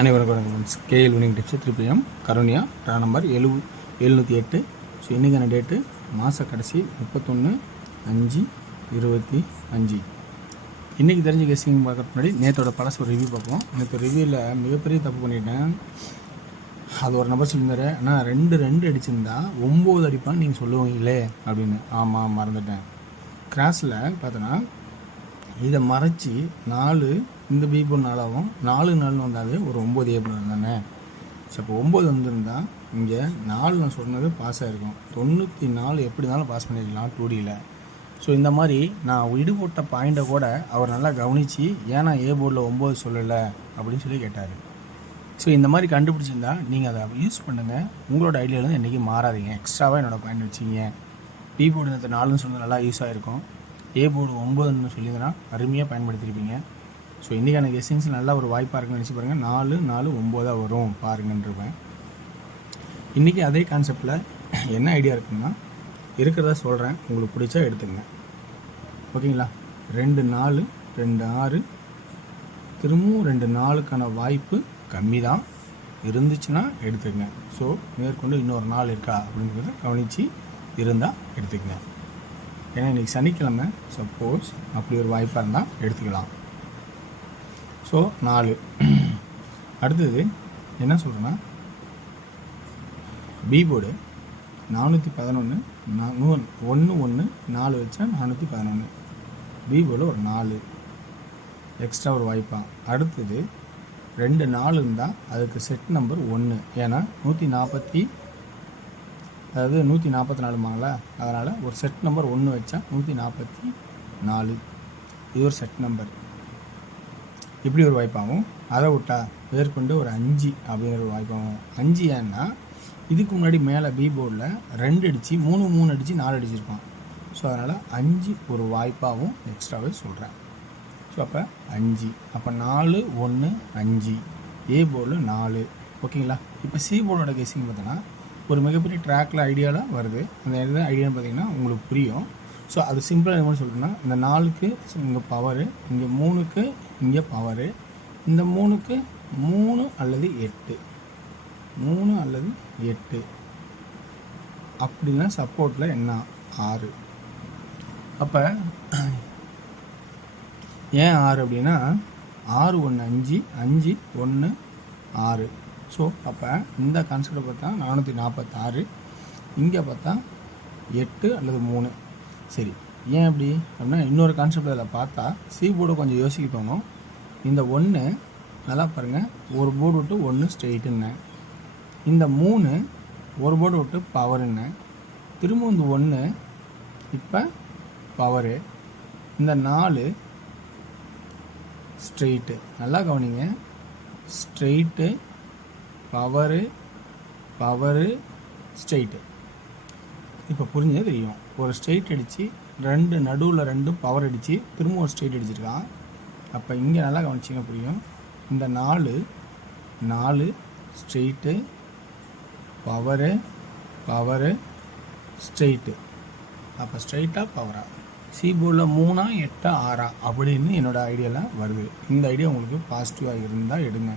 அனைவருக்கும் வணக்கம். KL winning tips திருப்பியும் கருணியா ட்ரா நம்பர் 708. ஸோ இன்றைக்கான டேட்டு மாத கடைசி 31/5/25. இன்றைக்கி தெரிஞ்ச கெஸ்டிங் பார்க்கறதுக்கு முன்னாடி நேற்றோட பழசு ஒரு ரிவ்யூ பார்ப்போம். நேற்று ரிவ்யூவில் மிகப்பெரிய தப்பு பண்ணிட்டேன். அது ஒரு நம்பர் சொல்லியிருந்தாரு, ஆனால் 2 அடிச்சிருந்தா 9 அடிப்பான்னு நீங்கள் சொல்லுவீங்களே அப்படின்னு. ஆமாம், மறந்துட்டேன். கிராஸில் பார்த்தோன்னா இதை மறைச்சி 4 இந்த பி போர்டு 4ஆகும், 4 வந்தாவே ஒரு 9 ஏ போர்டு தானே. ஸோ இப்போ 9 வந்திருந்தால் இங்கே 4 நான் சொன்னது பாஸ் ஆகிருக்கும். 94 எப்படி இருந்தாலும் பாஸ் பண்ணியிருக்கலாம் 2Dயில். ஸோ இந்த மாதிரி நான் விடுபட்ட பாயிண்ட்டை கூட அவர் நல்லா கவனித்து ஏன்னா ஏ போர்டில் 9 சொல்லலை அப்படின்னு சொல்லி கேட்டார். ஸோ இந்த மாதிரி கண்டுபிடிச்சிருந்தா நீங்கள் அதை யூஸ் பண்ணுங்கள். உங்களோட ஐடியாவிலேருந்து என்றைக்கு மாறாதீங்க. எக்ஸ்ட்ராவாக என்னோடய பாயிண்ட் வச்சிங்க. பி போர்டு நேற்று 4ன்னு சொன்னது நல்லா யூஸ் ஆகிருக்கும். ஏ போர்டு 9ன்னு சொல்லியிருந்தனா அருமையாக பயன்படுத்தியிருப்பீங்க. ஸோ இன்றைக்கான கெஸ்டிங்ஸ் நல்லா ஒரு வாய்ப்பாக இருக்குன்னு நினச்சி பாருங்கள். 4 4 9 வரும் பாருங்கன்றிருப்பேன். இன்றைக்கி அதே கான்செப்டில் என்ன ஐடியா இருக்குன்னா இருக்கிறத சொல்கிறேன், உங்களுக்கு பிடிச்சா எடுத்துங்க. ஓகேங்களா? 2 4 2 6 திரும்பவும் 2 4க்கான வாய்ப்பு கம்மி தான். இருந்துச்சுன்னா எடுத்துக்கங்க. ஸோ மேற்கொண்டு இன்னொரு 4 இருக்கா அப்படிங்கிறத கவனித்து இருந்தால் எடுத்துக்கங்க. ஏன்னா இன்றைக்கி சனிக்கிழமை, சப்போஸ் அப்படி ஒரு வாய்ப்பாக இருந்தால் எடுத்துக்கலாம். ஸோ 4. அடுத்தது என்ன சொல்கிறேன்னா, பி போர்டு 411 1 4 வச்சா 411. பி போர்டு ஒரு 4 எக்ஸ்ட்ரா ஒரு வாய்ப்பாக. அடுத்தது 2 4 இருந்தால் அதுக்கு செட் நம்பர் 1. ஏன்னா 144 அதனால் ஒரு செட் நம்பர் 1 வச்சா 144. இது ஒரு செட் நம்பர். இப்படி ஒரு வாய்ப்பாகும். அதை விட்டா மேற்கொண்டு ஒரு 5 அப்படிங்கிற ஒரு வாய்ப்பாகும். 5 ஏன்னா இதுக்கு முன்னாடி மேலே பி போர்டில் 2 அடித்து 3 அடித்து 4 அடிச்சிருப்பான். ஸோ அதனால் 5 ஒரு வாய்ப்பாகவும் எக்ஸ்ட்ராவே சொல்கிறேன். ஸோ அப்போ 5, அப்போ 4 1 5 ஏ போர்டில் 4. ஓகேங்களா? இப்போ சி போர்டோட கெஸ்ஸிங் பார்த்தோன்னா ஒரு மிகப்பெரிய ட்ராக்கில் ஐடியாவில் வருது. அந்த எது ஐடியான்னு பார்த்தீங்கன்னா உங்களுக்கு புரியும். ஸோ அது சிம்பிளாக என்ன சொல்கிறேன்னா, இந்த 4க்கு இங்கே பவரு, இங்கே 3க்கு இங்கே பவரு, இந்த 3க்கு 3 அல்லது 8 3 அல்லது 8 அப்படின்னா சப்போர்ட்டில் என்ன 6. அப்போ ஏன் 6 அப்படின்னா 6 1 5 5 1 6. ஸோ அப்போ இந்த கான்செப்டை பார்த்தா 446, இங்கே பார்த்தா 8 அல்லது 3. சரி, ஏன் அப்படி அப்படின்னா இன்னொரு கான்செப்ட் அதில் பார்த்தா சி போர்டை கொஞ்சம் யோசிக்க தோணும். இந்த 1 நல்லா பாருங்கள், ஒரு போர்டு விட்டு 1 ஸ்ட்ரெயிட்டுன்னு, இந்த 3 ஒரு போர்டு விட்டு பவருன்னு, திரும்ப இந்த 1 இப்போ பவரு, இந்த 4 ஸ்ட்ரெயிட்டு. நல்லா கவனிங்க, ஸ்ட்ரெயிட்டு பவரு ஸ்ட்ரெயிட்டு. இப்போ புரிஞ்சது தெரியும். ஒரு ஸ்ட்ரெயிட் அடித்து 2 நடுவில் 2 பவர் அடித்து திரும்ப ஒரு ஸ்ட்ரெயிட் அடிச்சிருக்கான். அப்போ இங்கே நல்லா கவனிச்சிங்க புரியும். இந்த 4 ஸ்ட்ரெயிட்டு பவரு ஸ்ட்ரெயிட்டு. அப்போ ஸ்ட்ரெயிட்டாக பவரா சி போர்டில் 3 8 6 அப்படின்னு என்னோடய ஐடியாவில் வருது. இந்த ஐடியா உங்களுக்கு பாசிட்டிவாக இருந்தால் எடுங்க.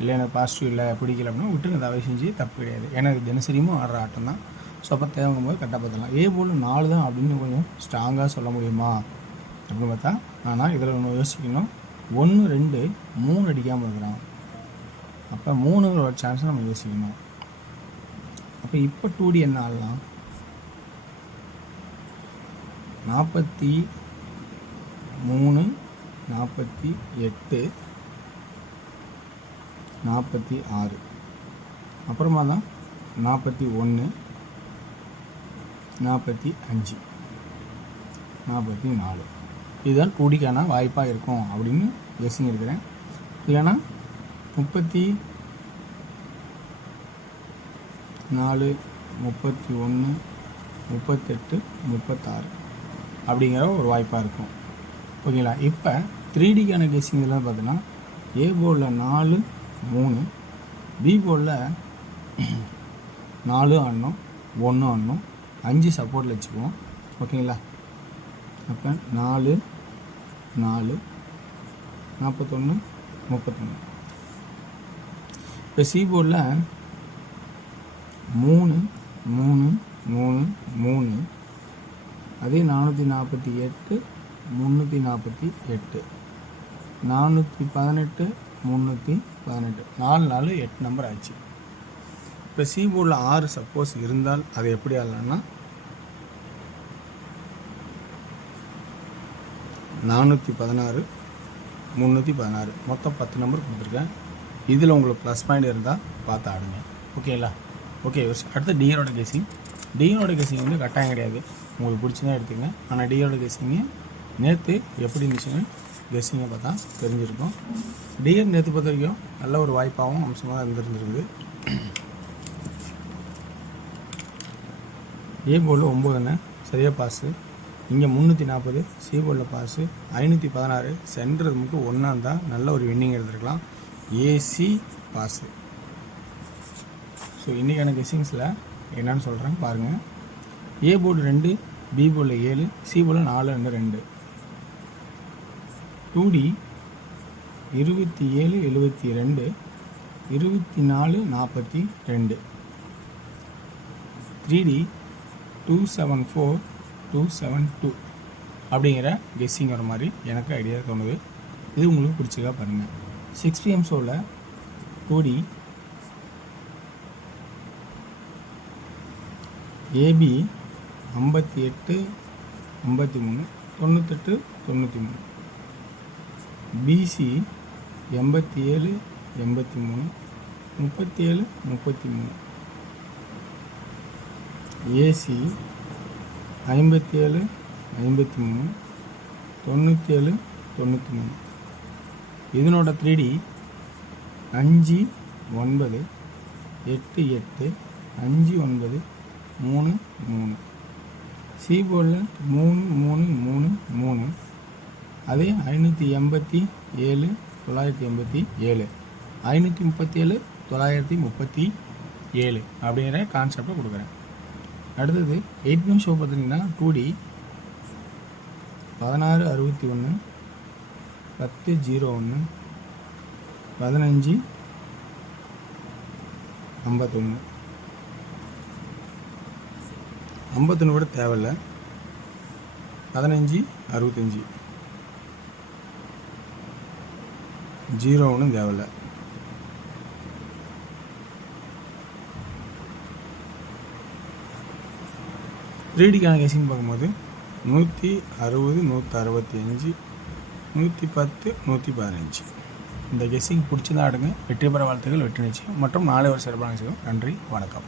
இல்லை எனக்கு பாசிட்டிவ் இல்லை பிடிக்கல அப்படின்னா விட்டுருங்க. தயவு செஞ்சு தப்பு கிடையாது. எனக்கு தினசரியும் ஆடுற ஆட்டம் தான். ஸோ அப்போ தேவைங்கும் போது கரெக்டாக பார்த்துக்கலாம். ஏ போர்டு 4 தான் அப்படின்னு கொஞ்சம் ஸ்ட்ராங்காக சொல்ல முடியுமா அப்படின்னு பார்த்தா, ஆனால் இதில் ஒன்று யோசிக்கணும். 1 2 3 அடிக்காமல் இருக்கிறான். அப்போ 3ங்கிற ஒரு சான்ஸை நம்ம யோசிக்கணும். அப்போ இப்போ 2D என்ன ஆடலாம்? 43 48 46, அப்புறமா தான் 41 45 44. இதுதான் 2Dக்கான வாய்ப்பாக இருக்கும் அப்படின்னு யோசிங்க இருக்கிறேன். இல்லைன்னா 34 31 38 36 அப்படிங்கிற ஒரு வாய்ப்பாக இருக்கும். ஓகேங்களா? இப்போ 3Dக்கான கெஸ்ஸிங் இதெல்லாம் பார்த்தீங்கன்னா ஏ போர்டில் 4 3, பி போர்டில் 4 ஆடணும் 1 ஆடணும், 5 சப்போர்ட்டில் வச்சுக்குவோம். ஓகேங்களா? அப்போ 4 4 41 31 இப்போ சி போர்டில் 3 3 3 3, அதே 448 348 418 318, 4 4 8 நம்பர் ஆச்சு. இப்போ சி போர்டில் 6 சப்போஸ் இருந்தால் அதை எப்படி ஆடலாம்னா 416 316 மொத்தம் 10 நம்பர் கொடுத்துருக்கேன். இதில் உங்களுக்கு ப்ளஸ் பாயிண்ட் இருந்தால் பார்த்து ஆடுங்க. ஓகேங்களா? ஓகே, அடுத்து டியோட கெஸிங். டியோட கெஸிங் வந்து கட்டாயம் கிடையாது, உங்களுக்கு பிடிச்சதான் எடுத்துங்க. ஆனால் டியோட கெஸிங்கு நேற்று எப்படி இருந்துச்சுன்னு கெஸிங்கை பார்த்தா தெரிஞ்சிருக்கும். டிஎர் நேற்று பொறுத்த வரைக்கும் நல்ல ஒரு வாய்ப்பாகவும் அம்சமாக இருந்துருந்துருக்குது. ஏ போர்டில் 9 சரியாக பாஸு, இங்கே 340, சி போர்டில் பாஸு 516, சென்றது மட்டும் ஒன்றா இருந்தால் நல்ல ஒரு வின்னிங் எடுத்துருக்கலாம். ஏசி பாஸு. ஸோ இன்றைக்கான கெஸிங்ஸில் என்னன்னு சொல்கிறேன் பாருங்கள். ஏ போர்டு 2, பி போர்டில் 7, சி போர்டில் 4 2 2. 2D 27 72 24 42. 3D 274 272 அப்படிங்கிற கெஸ்ஸிங் வர மாதிரி எனக்கு ஐடியா தோணுது. இது உங்களுக்கு பிடிச்சதா பாருங்கள். 6 PM ஷோவில் 2D AB 58 53 98 93, BC 87 83 37 33, AC 57 53 97 93. இதனோட 3D 5 9 8 8 5 9 3 3. சி போர்டில் 3 3 3 3, அதே 587 987 537 937 அப்படிங்கிற கான்செப்டை கொடுக்குறேன். அடுத்தது 8 PM ஷோ பார்த்தீங்கன்னா 2D 16 61 10 01 15 51. 51 கூட தேவையில்லை, 15 65 01 தேவையில்லை. த்ரீடிக்கான கெஸிங் பார்க்கும்போது 160 165 110 115. இந்த கெஸிங் பிடிச்சதான் ஆடுங்க. வெற்றி பெற வாழ்த்துக்கள். வெற்றி நிச்சயம் மற்றும் நாளை ஒரு சிறப்பான செய்வோம். நன்றி, வணக்கம்.